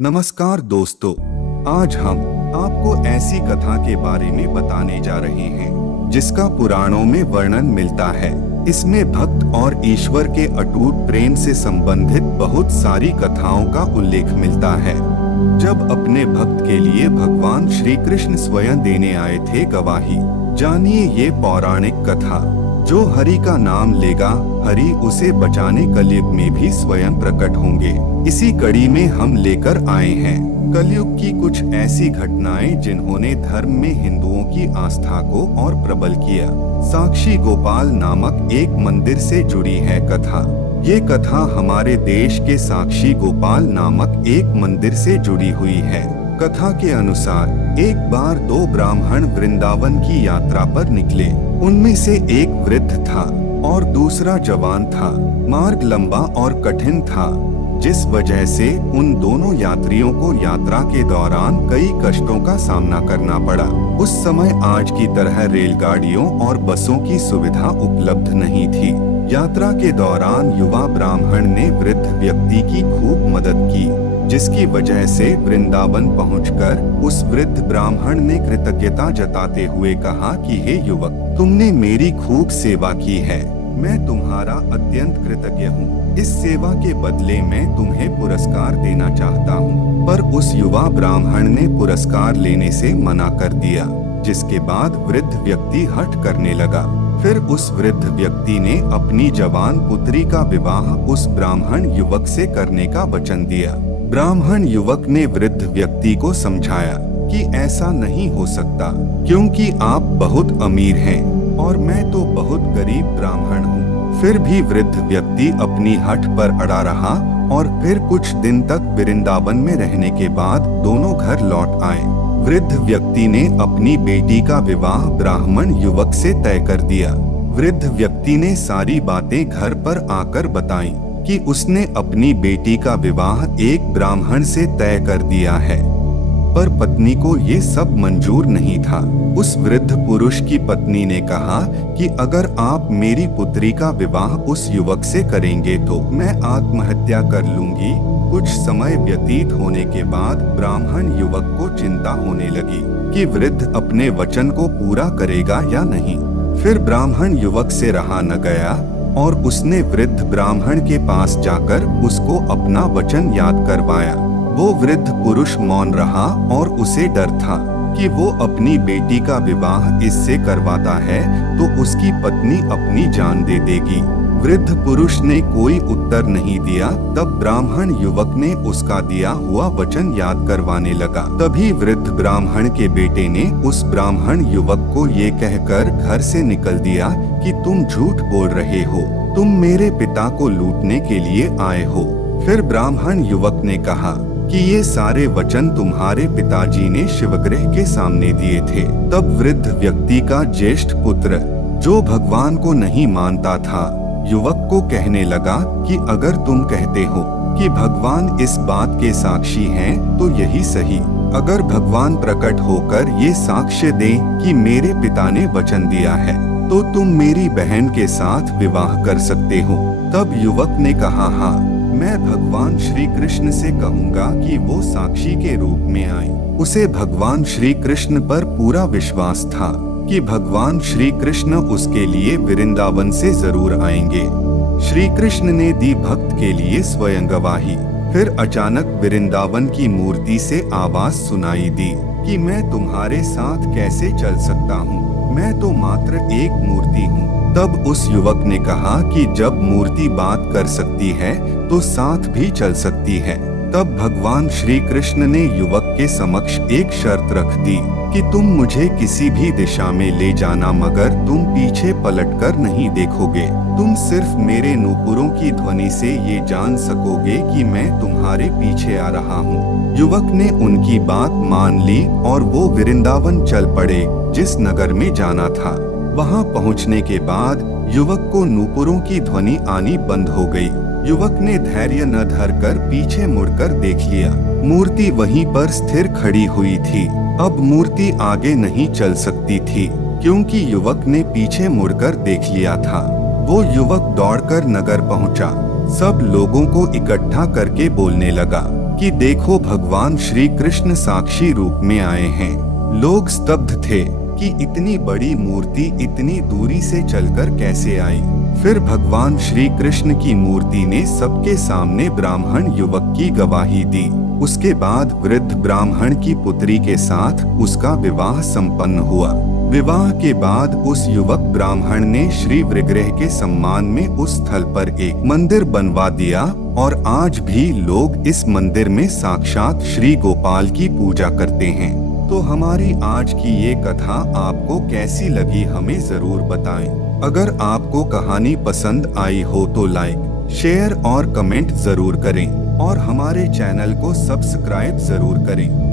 नमस्कार दोस्तों, आज हम आपको ऐसी कथा के बारे में बताने जा रहे हैं जिसका पुराणों में वर्णन मिलता है। इसमें भक्त और ईश्वर के अटूट प्रेम से संबंधित बहुत सारी कथाओं का उल्लेख मिलता है। जब अपने भक्त के लिए भगवान श्री कृष्ण स्वयं देने आए थे गवाही। जानिए ये पौराणिक कथा। जो हरि का नाम लेगा, हरि उसे बचाने कलयुग में भी स्वयं प्रकट होंगे। इसी कड़ी में हम लेकर आए हैं कलयुग की कुछ ऐसी घटनाएं जिन्होंने धर्म में हिंदुओं की आस्था को और प्रबल किया। साक्षी गोपाल नामक एक मंदिर से जुड़ी है कथा। ये कथा हमारे देश के साक्षी गोपाल नामक एक मंदिर से जुड़ी हुई है। कथा के अनुसार एक बार दो ब्राह्मण वृंदावन की यात्रा पर निकले। उनमें से एक वृद्ध था और दूसरा जवान था। मार्ग लंबा और कठिन था, जिस वजह से उन दोनों यात्रियों को यात्रा के दौरान कई कष्टों का सामना करना पड़ा। उस समय आज की तरह रेलगाड़ियों और बसों की सुविधा उपलब्ध नहीं थी। यात्रा के दौरान युवा ब्राह्मण ने वृद्ध व्यक्ति की खूब मदद की, जिसकी वजह से वृंदावन पहुंचकर उस वृद्ध ब्राह्मण ने कृतज्ञता जताते हुए कहा कि हे युवक, तुमने मेरी खूब सेवा की है। मैं तुम्हारा अत्यंत कृतज्ञ हूँ। इस सेवा के बदले मैं तुम्हें पुरस्कार देना चाहता हूँ। पर उस युवा ब्राह्मण ने पुरस्कार लेने से मना कर दिया, जिसके बाद वृद्ध व्यक्ति हठ करने लगा। फिर उस वृद्ध व्यक्ति ने अपनी जवान पुत्री का विवाह उस ब्राह्मण युवक से करने का वचन दिया। ब्राह्मण युवक ने वृद्ध व्यक्ति को समझाया कि ऐसा नहीं हो सकता, क्योंकि आप बहुत अमीर हैं और मैं तो बहुत गरीब ब्राह्मण हूँ। फिर भी वृद्ध व्यक्ति अपनी हठ पर अड़ा रहा और फिर कुछ दिन तक वृंदावन में रहने के बाद दोनों घर लौट आए। वृद्ध व्यक्ति ने अपनी बेटी का विवाह ब्राह्मण युवक से तय कर दिया। वृद्ध व्यक्ति ने सारी बातें घर पर आकर बताई कि उसने अपनी बेटी का विवाह एक ब्राह्मण से तय कर दिया है। पर पत्नी को ये सब मंजूर नहीं था। उस वृद्ध पुरुष की पत्नी ने कहा कि अगर आप मेरी पुत्री का विवाह उस युवक से करेंगे तो मैं आत्महत्या कर लूंगी। कुछ समय व्यतीत होने के बाद ब्राह्मण युवक को चिंता होने लगी कि वृद्ध अपने वचन को पूरा करेगा या नहीं। फिर ब्राह्मण युवक से रहा न गया और उसने वृद्ध ब्राह्मण के पास जाकर उसको अपना वचन याद करवाया। वो वृद्ध पुरुष मौन रहा और उसे डर था कि वो अपनी बेटी का विवाह इससे करवाता है तो उसकी पत्नी अपनी जान दे देगी। वृद्ध पुरुष ने कोई उत्तर नहीं दिया। तब ब्राह्मण युवक ने उसका दिया हुआ वचन याद करवाने लगा। तभी वृद्ध ब्राह्मण के बेटे ने उस ब्राह्मण युवक को ये कहकर घर से निकल दिया कि तुम झूठ बोल रहे हो, तुम मेरे पिता को लूटने के लिए आए हो। फिर ब्राह्मण युवक ने कहा कि ये सारे वचन तुम्हारे पिताजी ने शिवगृह के सामने दिए थे। तब वृद्ध व्यक्ति का ज्येष्ठ पुत्र, जो भगवान को नहीं मानता था, युवक को कहने लगा कि अगर तुम कहते हो कि भगवान इस बात के साक्षी हैं, तो यही सही। अगर भगवान प्रकट होकर ये साक्ष्य दें कि मेरे पिता ने वचन दिया है, तो तुम मेरी बहन के साथ विवाह कर सकते हो। तब युवक ने कहा, हाँ, मैं भगवान श्री कृष्ण से कहूँगा कि वो साक्षी के रूप में आए। उसे भगवान श्री कृष्ण पर पूरा विश्वास था कि भगवान श्री कृष्ण उसके लिए वृंदावन से जरूर आएंगे। श्री कृष्ण ने दी भक्त के लिए स्वयं गवाही। फिर अचानक वृंदावन की मूर्ति से आवाज सुनाई दी कि मैं तुम्हारे साथ कैसे चल सकता हूँ, मैं तो मात्र एक मूर्ति हूँ। तब उस युवक ने कहा कि जब मूर्ति बात कर सकती है तो साथ भी चल सकती है। तब भगवान श्री कृष्ण ने युवक के समक्ष एक शर्त रख दी कि तुम मुझे किसी भी दिशा में ले जाना, मगर तुम पीछे पलटकर नहीं देखोगे। तुम सिर्फ मेरे नूपुरों की ध्वनि से ये जान सकोगे कि मैं तुम्हारे पीछे आ रहा हूँ। युवक ने उनकी बात मान ली और वो वृंदावन चल पड़े जिस नगर में जाना था। वहाँ पहुँचने के बाद युवक को नूपुरों की ध्वनि आनी बंद हो गई। युवक ने धैर्य न धरकर पीछे मुड़कर देख लिया। मूर्ति वहीं पर स्थिर खड़ी हुई थी। अब मूर्ति आगे नहीं चल सकती थी, क्योंकि युवक ने पीछे मुड़कर देख लिया था। वो युवक दौड़कर नगर पहुंचा। सब लोगों को इकट्ठा करके बोलने लगा कि देखो भगवान श्री कृष्ण साक्षी रूप में आए हैं। लोग स्तब्ध थे कि इतनी बड़ी मूर्ति इतनी दूरी से चलकर कैसे आई। फिर भगवान श्री कृष्ण की मूर्ति ने सबके सामने ब्राह्मण युवक की गवाही दी। उसके बाद वृद्ध ब्राह्मण की पुत्री के साथ उसका विवाह संपन्न हुआ। विवाह के बाद उस युवक ब्राह्मण ने श्री विग्रह के सम्मान में उस स्थल पर एक मंदिर बनवा दिया और आज भी लोग इस मंदिर में साक्षात श्री गोपाल की पूजा करते हैं। तो हमारी आज की ये कथा आपको कैसी लगी हमें जरूर बताएं। अगर आपको कहानी पसंद आई हो तो लाइक, शेयर और कमेंट जरूर करें और हमारे चैनल को सब्सक्राइब जरूर करें।